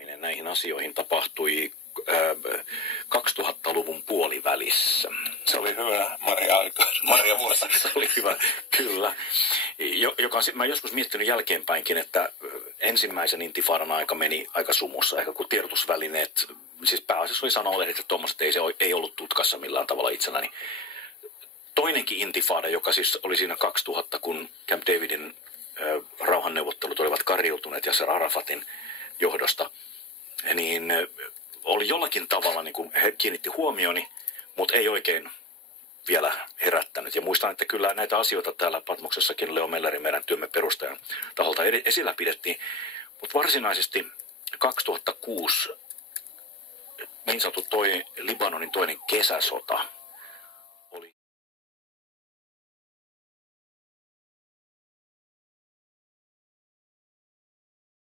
herääminen näihin asioihin tapahtui 2000-luvun puolivälissä. Se oli hyvä Maria vuosi. Se oli hyvä, kyllä. Mä joskus miettinyt jälkeenpäinkin, että ensimmäisen intifadan aika meni aika sumussa. Ehkä kun tiedotusvälineet, siis pääasiassa oli sanomalehdet ja tuommoiset, ei ollut tutkassa millään tavalla itselläni. Toinenkin intifada, joka siis oli siinä 2000, kun Camp Davidin rauhanneuvottelut olivat kariutuneet Yasser Arafatin johdosta, niin oli jollakin tavalla, niin kuin he kiinnitti huomioni, mutta ei oikein vielä herättänyt. Ja muistan, että kyllä näitä asioita täällä Patmoksessakin Leo Mellerin meidän työmme perustajan taholta esillä pidettiin, mutta varsinaisesti 2006 niin sanottu Libanonin toinen kesäsota